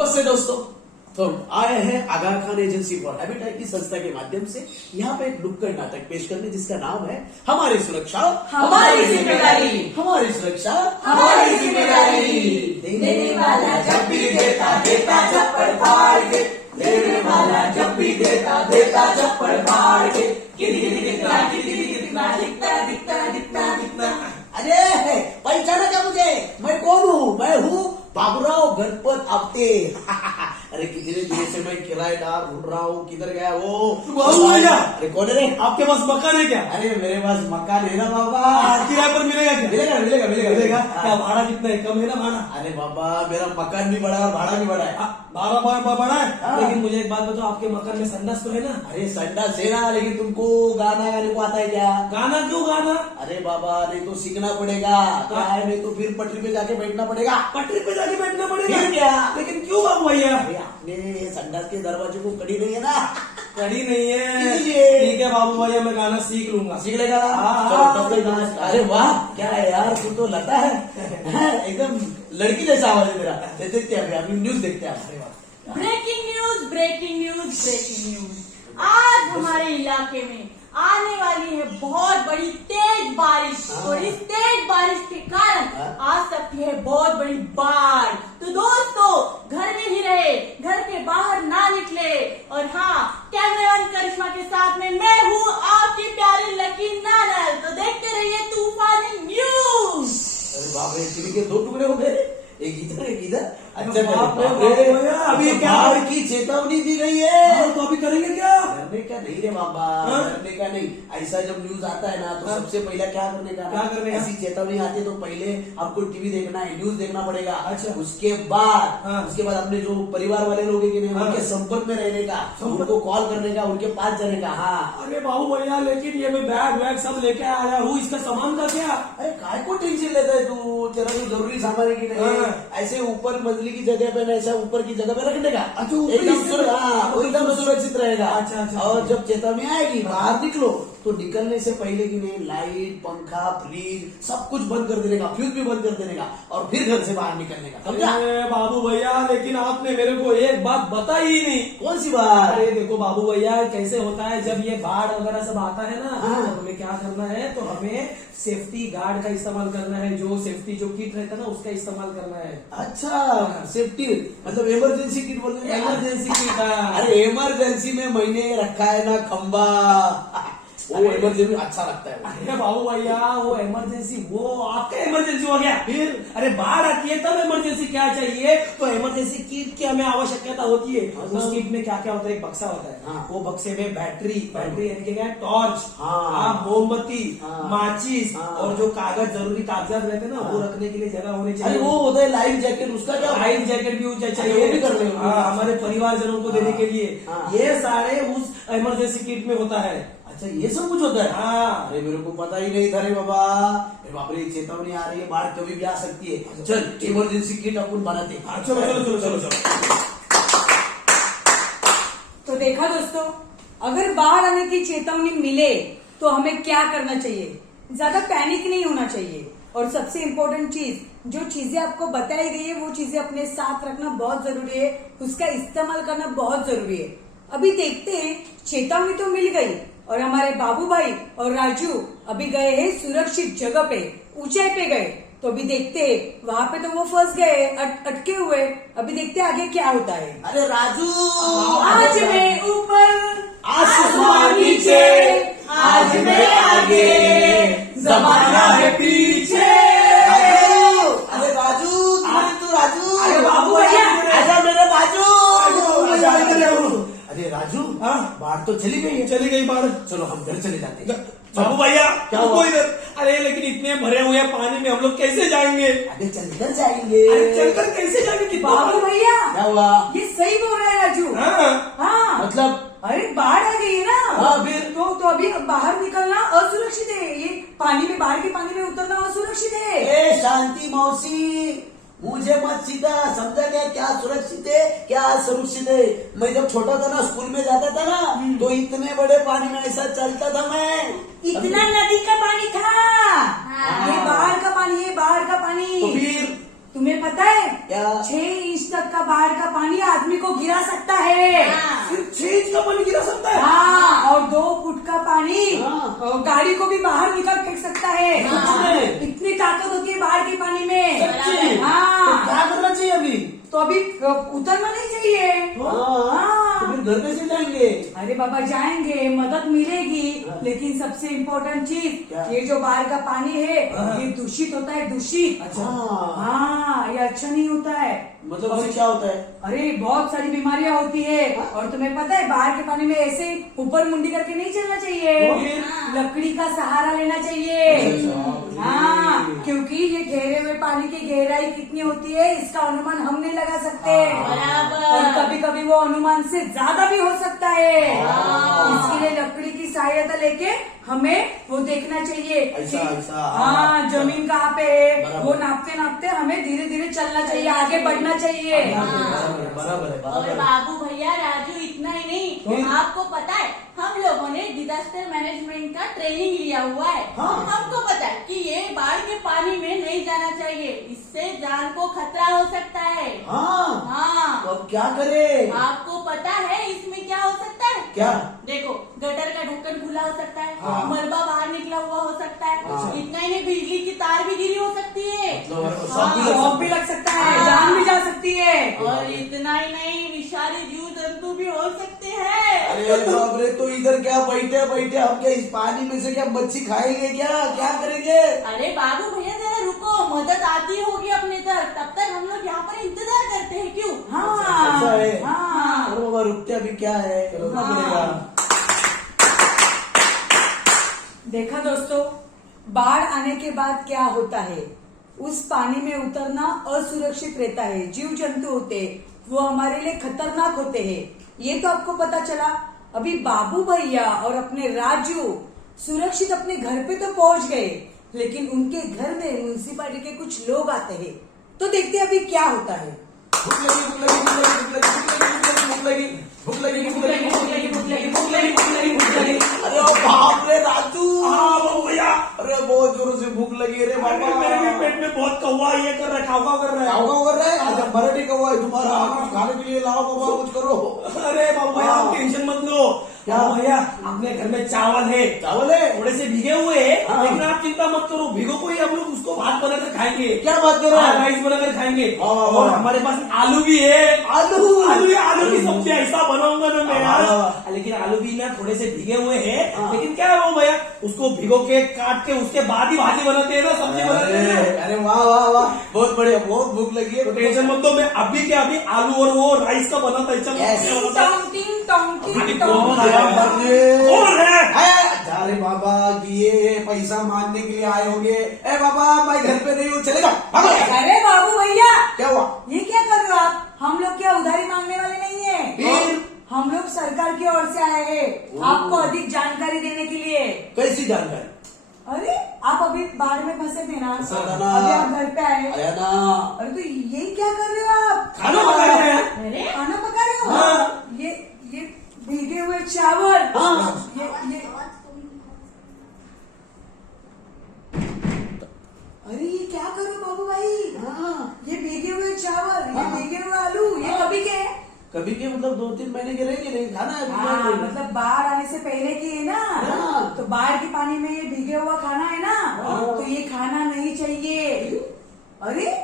नमस्ते दोस्तों। तो आए हैं आगा खान एजेंसी फॉर हैबिटेट की संस्था के माध्यम से यहाँ पे एक नुक्कड़ नाटक पेश करने जिसका नाम है हमारी सुरक्षा हमारी जिम्मेदारी। हमारी सुरक्षा हमारी जिम्मेदारी। देने वाला जब भी देता देता चप्पड़ फाड़ के, देने वाला जब भी देता देता चप्पड़ फाड़ के, कितना अरे पहचाना क्या मुझे? मैं कौन हूँ? मैं हूँ बाबूराव गणपत आपटे। अरे कितने दिन से मैं किराएदार ढूंढ रहा हूँ, किधर गया वो? अरे कौन है रे? आपके पास मकान है क्या? अरे मेरे पास मकान है ना बाबा। किराए पर मिलेगा क्या? मिलेगा मिलेगा मिलेगा मिलेगा। क्या भाड़ा कितना है? कम है ना भाड़ा? अरे बाबा मेरा मकान भी बड़ा है और भाड़ा भी बड़ा है। भाड़ा बड़ा है। हाँ। लेकिन मुझे एक बात बताओ, आपके मकान में संडास तो है ना? अरे संडास है ना, लेकिन तुमको गाना गाने को आता है क्या? गाना क्यों गाना? अरे बाबा नहीं तो सीखना पड़ेगा, क्या है? नहीं तो फिर पटरी पे जाके बैठना पड़ेगा। पटरी पे जाके बैठना पड़ेगा फिर क्या? लेकिन क्यों बाबू भैया? अरे आपने संडास के दरवाजे को कड़ी नहीं है ना? कड़ी नहीं है। कीजिए। ठीक है बाबू भैया, मैं गाना सीख लूंगा। सीख लेगा? हाँ, चलो हाँ। तब तक नाच। अरे वाह क्या है यार, तू तो लता है। एकदम लड़की जैसा आवाज है मेरा। देखते हैं अभी न्यूज देखते हैं। अरे वाह, breaking news breaking news breaking news. आज हमारे इलाके में आने वाली है बहुत बड़ी तेज बारिश। और इस तेज बारिश के कारण आ सकती है बहुत बड़ी बाढ़। तो दोस्तों घर में ही रहे, घर के बाहर ना निकले। और हाँ, कैमरामैन करिश्मा के साथ में मैं हूँ आपकी प्यारी लकी नानल। तो देखते रहिए तूफानी न्यूज। अरे बाप रे, चिड़ी के दो टुकड़े हो गए, एक इधर एक इधर। अच्छा बाप रे, बाप रे, बाप रे, अभी क्या? बाढ़ की चेतावनी दी गई है। तो अभी करेंगे क्या? डरने का नहीं रे बाबा, हाँ? डरने का नहीं। ऐसा जब न्यूज आता है ना तो हाँ? सबसे पहले क्या करने का? क्या करने का? ऐसी चेतावनी आती है तो पहले आपको टीवी देखना है, न्यूज देखना पड़ेगा। अच्छा। उसके बाद हाँ? अपने जो परिवार वाले लोग हैं कि नहीं, हाँ? उनके संपर्क में रहने का, उनको कॉल करने का, उनके पास जाने का। हाँ अरे बाबू भैया, लेकिन ये मैं बैग वैग सब लेके आया हूँ, इसका सामान का क्या? अरे काय को टेंशन लेता है तू? तेरा जो जरूरी सामान है कि नहीं, हाँ। ऐसे ऊपर मंजिली की जगह पे ना, ऐसा ऊपर की जगह पे रखने का। अच्छा, ऊपर एकदम की जगह? एकदम सुरक्षित रहेगा। अच्छा, अच्छा। और जब चेतावनी आएगी बाहर निकलो तो निकलने से पहले की नहीं, लाइट पंखा फ्रिज सब कुछ बंद कर देने का, फ्यूज भी बंद कर देने का, और फिर घर से बाहर निकलने का। समझा? अरे बाबू भैया, लेकिन आपने मेरे को एक बात बताई ही नहीं। कौन सी बात? अरे देखो बाबू भैया, कैसे होता है जब ये बाढ़ वगैरह सब आता है ना, हाँ। तो हमें क्या करना है? तो हमें सेफ्टी गार्ड का इस्तेमाल करना है, जो सेफ्टी जो किट रहता है ना उसका इस्तेमाल करना है। अच्छा, सेफ्टी मतलब इमरजेंसी किट बोलते हैं। Emergency kit. अरे इमरजेंसी में मैंने रखा है ना खंबा, वो इमरजेंसी अच्छा लगता है। अरे बाबू भैया, वो इमरजेंसी, वो आपका इमरजेंसी हो गया। फिर अरे बाढ़ आती है तब इमरजेंसी क्या चाहिए? तो इमरजेंसी किट की हमें आवश्यकता होती है। उस किट में क्या क्या होता है? एक बक्सा होता है। हाँ। वो बक्से में बैटरी यानी कि क्या है? टॉर्च, हाँ। मोमबत्ती, हाँ। माचिस, हाँ। और जो कागज जरूरी कागजात रहते हैं ना, वो रखने के लिए जगह होनी अरे चाहिए। वो होता है लाइफ जैकेट, उसका क्या? लाइफ जैकेट भी अरे वो चाहिए। भी कर रहे हो? हाँ, हमारे परिवारजनों को देने के लिए। हाँ। ये सारे उस इमरजेंसी किट में होता है। अच्छा ये सब कुछ होता है? हाँ। अरे मेरे को पता ही नहीं था रे बाबा। अरे बाप रे, चेतावनी आ रही है, बाढ़ कभी भी आ सकती है। चल इमरजेंसी किट अपन बनाते हैं। हाँ, चलो चलो चलो चलो चलो। तो देखा दोस्तों, अगर बाढ़ आने की चेतावनी मिले तो हमें क्या करना चाहिए? ज्यादा पैनिक नहीं होना चाहिए। और सबसे इम्पोर्टेंट चीज, जो चीजें आपको बताई गई है वो चीजें अपने साथ रखना बहुत जरूरी है, उसका इस्तेमाल करना बहुत जरूरी है। अभी देखते हैं, चेतावनी तो मिल गई और हमारे बाबू भाई और राजू अभी गए हैं सुरक्षित जगह पे, ऊंचाई पे गए। तो अभी देखते हैं, वहां पे तो वो फंस गए, अटके हुए। अभी देखते हैं आगे क्या होता है। अरे राजू, आज मैं ऊपर आसमान नीचे, आज मैं आगे, जमाना है पीछे। अरे राजू, तू राजू, अरे बाबू भैया, आजा मेरे बाजू। अरे अरे राजू, हाँ? बाढ़ तो चली गई है। चली गई बाढ़। चलो हम घर चले जाते हैं। बाबू भैया, क्या हुआ? कोई अरे लेकिन इतने भरे हुए पानी में हम लोग कैसे जाएंगे? अरे चलकर जाएंगे। अरे चलकर कैसे जाएंगे? कितना बाबू पानी? भैया, क्या हुआ? ये सही बोल रहा है राजू। हाँ। हाँ, मतलब अरे बाढ़ आ गई है ना। हाँ, फिर? तो अभी बाहर निकलना असुरक्षित है। ये पानी में, बाहर के पानी में उतरना असुरक्षित है। ए शांति मौसी, मुझे मत सीधा समझा गया? क्या सुरक्षित है क्या असुरक्षित है? मैं जब छोटा था ना, स्कूल में जाता था ना, तो इतने बड़े पानी में ऐसा चलता था मैं। इतना नदी का पानी था। ये बाहर का पानी है, बाहर का तो पानी। फिर तुम्हें पता है क्या? 6 इंच तक का बाहर का पानी उतरना नहीं चाहिए। हाँ, तो फिर घर कैसे जाएंगे? अरे बाबा जाएंगे, मदद मिलेगी, लेकिन सबसे इम्पोर्टेंट चीज क्या? ये जो बाहर का पानी है ये दूषित होता है, दूषित। अच्छा, हाँ, ये अच्छा नहीं होता है। मतलब उससे क्या होता है? अरे बहुत सारी बीमारियां होती है, और तुम्हें पता है बाहर के पानी में ऐसे ऊपर मुंडी करके नहीं चलना चाहिए, लकड़ी का सहारा लेना चाहिए। अच्छा। हाँ, क्योंकि ये ठहरे हुए पानी की गहराई कितनी होती है इसका अनुमान हम नहीं लगा सकते, बराबर। और कभी कभी वो अनुमान से ज्यादा भी हो सकता है। इसके लिए लकड़ी की सहायता लेके हमें वो देखना चाहिए ऐसा, कि- ऐसा। हाँ, जमीन कहाँ पे है बराबर। वो नापते नापते हमें धीरे धीरे चलना चाहिए, आगे बढ़ना चाहिए। बराबर है, और बाबू भैया राजू इतना ही नहीं, आपको पता है हम लोगों ने डिजास्टर मैनेजमेंट का ट्रेनिंग लिया हुआ है। हाँ। हमको पता है कि ये बाढ़ के पानी में नहीं जाना चाहिए, इससे जान को खतरा हो सकता है। हाँ, हाँ, तो अब क्या करे? आपको पता है इसमें क्या हो सकता है? क्या? देखो, गटर का ढक्कन खुला हो सकता है, हाँ। मलबा बाहर निकला हुआ हो सकता है, हाँ। इतना ही नहीं बिजली की तार भी गिरी हो सकती है, सब भी लग शॉक सकता भी है। लग सकता है, जान भी जा सकती है। और इतना ही नहीं विषाली जीव जंतु भी हो सकते हैं। अरे बाप रे, तो इधर क्या बैठे बैठे हम क्या इस पानी में से क्या मच्छी खाएंगे? क्या करेंगे? अरे बाबू भैया जरा रुको, मदद आती होगी अपने तक, तब तक हम लोग यहाँ पर इंतजार करते हैं, क्यों? ऐसा है? हाँ, अरे बाबा रुकते अभी क्या है, रुकना हाँ। पड़ेगा। देखा दोस्तों, बाढ़ आने के बाद क्या होता है, उस पानी में उतरना असुरक्षित रहता है, जीव जंतु होते हैं, वो हमारे लिए खतरनाक होते हैं, ये तो आपको पता चला। अभी बाबू भैया और अपने राजू सुरक्षित अपने घर पे तो पहुंच गए, लेकिन उनके घर में म्यूनिसिपालिटी के कुछ लोग आते हैं, तो देखते हैं अभी क्या होता है। भूख लगी, भूख लगी, भूख लगी, भूख लगी, भूख लगी, भूख लगी, भूख लगी, भूख लगी, भूख लगी, भूख लगी, भूख लगी। अरे ओ बाप रे राजू! हाँ बाबू भैया, अरे बहुत जोरों से भूख लगी रे बाबा। मेरे भी पेट में बहुत कौवा ये कर रहा है, खाव खाव कर रहा है। खाओ कर रहे हैं? अच्छा मराठी का हुआ है तुम्हारा, कुछ खाने के लिए लाओ बाबा, कुछ करो। अरे बाबू भैया आप टेंशन मत लो। क्या? बाबू भैया अपने घर में चावल है, चावल है? थोड़े से भीगे हुए हैं, हाँ। लेकिन आप चिंता मत करो, भीगो को ही हम लोग उसको भात बनाकर खाएंगे। क्या बात कर रहे हाँ, हैं? राइस बनाकर खाएंगे। हाँ, हाँ, और हाँ। हमारे पास आलू भी है। आलू? आलू की सब्जी ऐसा बनाऊंगा ना मैं हाँ, आज। लेकिन आलू भी ना थोड़े से भीगे हुए हैं, हाँ। लेकिन क्या है वो भैया, उसको भिगो के काट के उसके बाद ही भाजी बनाते हैं ना, सब्जी बनाते हैं अरे ना। अरे वाह वाह वाह, बहुत बढ़िया, बहुत भूख लगी है। तो टेंशन मत लो, मैं अभी के अभी आलू और वो राइस का बनाता है। चलो Yes. मैं बनाता हूँ। टोंटिंग टोंटिंग अभी टोंटिंग। कौन आया मरने? कौन है? अरे बाबा ये पैसा मांगने के लिए आए होंगे। ए बाबा मैं घर पे नहीं हूँ, चलेगा? भागो। अरे बाबू भैया, क्या हुआ? ये क्या कर रहे हो आप? हम लोग क्या उधारी मांगने वाले नहीं है, फिर? हम लोग सरकार की ओर से आए हैं आपको अधिक जानकारी देने के लिए। कैसी जानकारी? अरे आप अभी बाढ़ में फंसे थे ना, फंसा था ना। अभी आप घर पे आए। आया ना? अरे तो यही क्या कर रहे हो आप? खाना पका रहे हैं। अरे खाना पका रहे हो? हाँ। ये भीगे हुए चावल, हाँ। ये अरे ये क्या कर रहे हो बाबू भाई? हाँ। ये भीगे हुए चावल, ये हाँ। भीगे हुए आलू, ये कभी के हैं? कभी के मतलब 2-3 महीने के रहेंगे, नहीं खाना है हाँ, बीमार को। मतलब बाढ़ आने से पहले की है ना, हाँ। तो बाढ़ के पानी में ये भीगे हुआ खाना है ना, हाँ। तो ये खाना नहीं चाहिए। अरे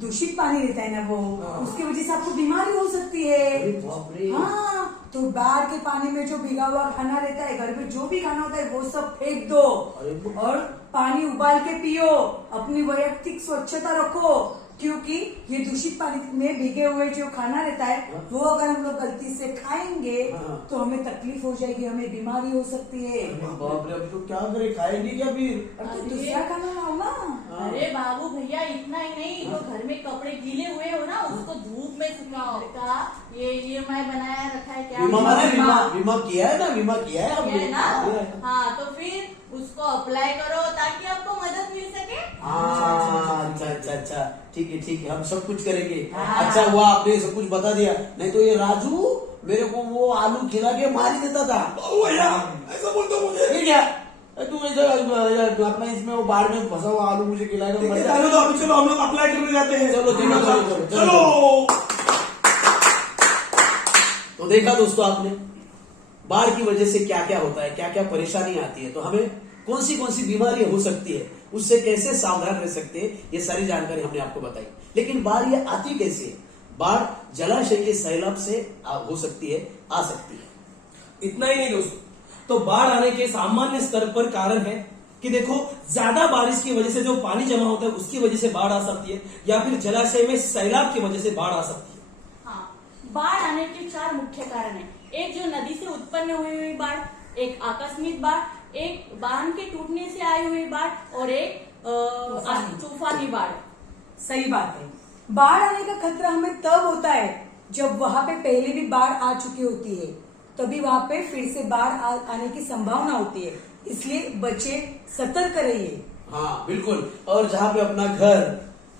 दूषित पानी रहता है ना वो, हाँ। उसकी वजह से आपको बीमारी हो सकती है। अरे बाप रे। हाँ, तो बाढ़ के पानी में जो भीगा हुआ खाना रहता है, घर में जो भी खाना होता है वो सब फेंक दो, अरे और पानी उबाल के पियो, अपनी वैयक्तिक स्वच्छता रखो, क्योंकि ये दूषित पानी में भीगे हुए जो खाना रहता है वो अगर हम लोग गलती से खाएंगे हाँ। तो हमें तकलीफ हो जाएगी, हमें बीमारी हो सकती है। बाप रे, अब तो क्या करे, खाएंगे क्या फिर? अरे तो दूसरा खाना लाओ ना। अरे बाबू भैया इतना ही नहीं, तो घर में कपड़े गीले हुए हो ना उसको धूप में सुखाओ का, ये मैं बनाया रखा है क्या? बीमा मैंने बीमा किया है ना, बीमा किया है ये आपने? है ना? हाँ। हाँ, तो फिर उसको अप्लाई करो ताकि आपको मदद मिल सके। हाँ, अच्छा, ठीक है, हम सब कुछ करेंगे। हाँ। अच्छा हुआ आपने सब कुछ बता दिया, नहीं तो ये राजू मेरे को वो आलू खिला के मार ही देता था। बाबू भैया ऐसा बोलते मुझे। ठीक है, तू ऐसा अपना इसमें वो बाढ़ में फंसा हुआ आलू मुझे खिलाएगा, मर जा। चलो तो अभी चलो हम लोग अप्लाई करने जाते हैं। चलो, चलो। चलो। तो देखा दोस्तों आपने, बाढ़ की वजह से क्या क्या होता है, क्या क्या परेशानी आती है, तो हमें कौन सी बीमारी हो सकती है, उससे कैसे सावधान रह सकते हैं, ये सारी जानकारी हमने आपको बताई। लेकिन बाढ़ ये आती कैसे है? बाढ़ जलाशय के सैलाब से हो सकती है, आ सकती है। इतना ही नहीं दोस्तों, तो बाढ़ आने के सामान्य स्तर पर कारण है कि देखो, ज्यादा बारिश की वजह से जो पानी जमा होता है उसकी वजह से बाढ़ आ सकती है, या फिर जलाशय में सैलाब की वजह से बाढ़ आ सकती है। हाँ, बाढ़ आने के 4 मुख्य कारण हैं। एक जो नदी से उत्पन्न हुई बाढ़, एक आकस्मिक बाढ़, एक बांध के टूटने से आई हुई बाढ़ और एक तूफानी बाढ़। सही बात है। बाढ़ आने का खतरा हमें तब होता है जब वहां पे पहले भी बाढ़ आ चुकी होती है, तभी वहां पे फिर से बाढ़ आने की संभावना होती है। इसलिए बच्चे सतर्क रहिए। हाँ बिल्कुल। और जहाँ पे अपना घर,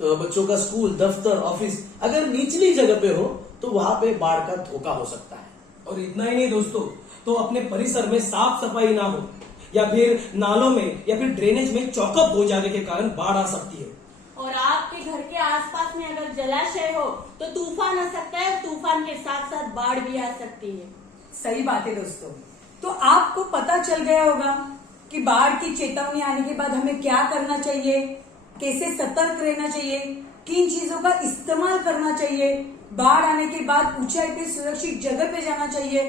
बच्चों का स्कूल, दफ्तर, ऑफिस अगर निचली जगह पे हो तो वहां पे बाढ़ का धोखा हो सकता है। और इतना ही नहीं दोस्तों, तो अपने परिसर में साफ सफाई ना हो, या फिर नालों में या फिर ड्रेनेज में चौकअप हो जाने के कारण बाढ़ आ सकती है। और आपके घर के आसपास में अगर जलाशय हो तो तूफान आ सकता है, और तूफान के साथ साथ बाढ़ भी आ सकती है। सही बात है दोस्तों। तो आपको पता चल गया होगा कि बाढ़ की चेतावनी आने के बाद हमें क्या करना चाहिए, कैसे सतर्क रहना चाहिए, किन चीजों का इस्तेमाल करना चाहिए, बाढ़ आने के बाद ऊंचाई पे सुरक्षित जगह पे जाना चाहिए,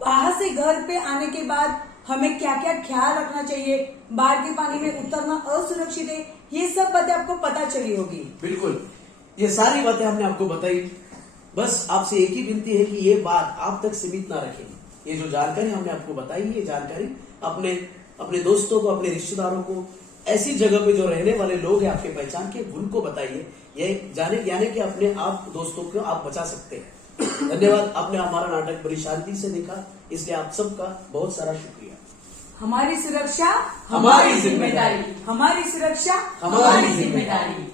बाहर से घर पे आने के बाद हमें क्या क्या ख्याल रखना चाहिए, बाढ़ के पानी में उतरना असुरक्षित है, ये सब बातें आपको पता चली होगी। बिल्कुल, ये सारी बातें हमने आपको बताई। बस आपसे एक ही विनती है कि ये बात आप तक सीमित ना रखें। ये जो जानकारी हमने आपको बताई, ये जानकारी अपने दोस्तों को, अपने रिश्तेदारों को, ऐसी जगह पे जो रहने वाले लोग हैं आपके पहचान के, उनको बताइए। ये यानी कि अपने आप दोस्तों को आप बचा सकते हैं। धन्यवाद। आपने हमारा नाटक बड़ी शांति से देखा, इसलिए आप सबका बहुत सारा शुक्रिया। हमारी सुरक्षा हमारी जिम्मेदारी। हमारी सुरक्षा हमारी जिम्मेदारी।